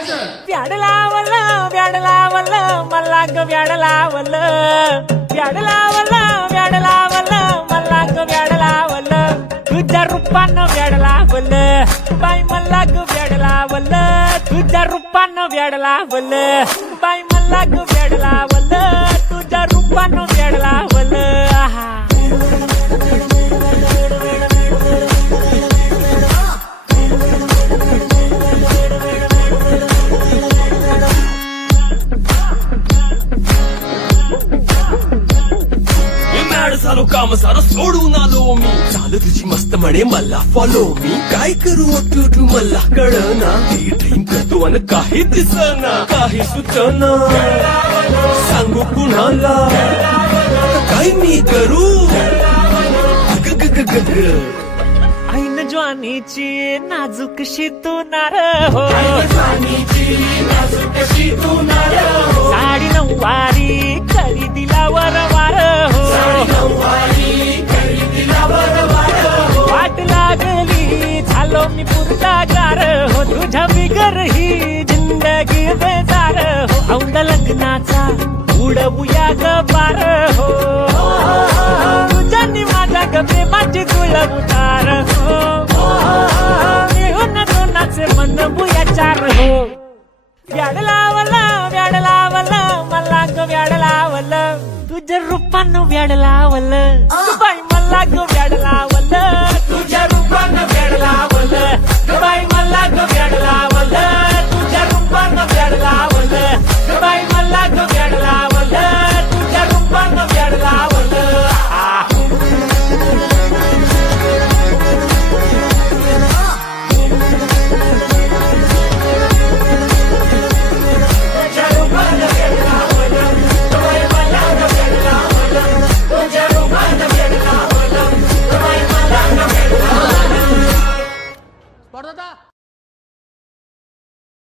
व्याड लावलं व्याड लावलं मला ग व्याड लावलं व्याड लावलं व्याड लावलं मला ग व्याड लावलं तुझ्या रूपानं व्याड लावलं बाई मला ग व्याड लावलं तुझ्या रूपानं व्याड लावलं बाई मला ग व्याड लावलं तुझ्या रूपानं व्याड लावलं आहा झालो काम सारं सोडून आलो मी चाल तुझी मस्त म्हणे मला फॉलो मी काय करू तू मला कळना ती ड्रीम करतो आणि काही दिसना काही सुचना सांगू कुणाला काय मी करू ऐन ज्वानीची नाजूकशी तू नार हो साडी नऊवारी खरेदीला वरवार हो वाट लागली झालो मी पुरतागार हो तुझ्या बिगर ही जिंदगी बेजार हो औंध लग्नाचा उडवूया ग पार हो तुझ्यानी माझ्या ग प्रेमाची तुळ उतार हो निहून दोनाचे मन बुया चार हो व्याड लावलं व्याड लावलं मला ग व्याड लावलं तुझ्या रूपानं व्याड लावलं बाई मला ग व्याड लावलं तुझ्या रूपानं व्याड लावलं बाई मला ग व्याड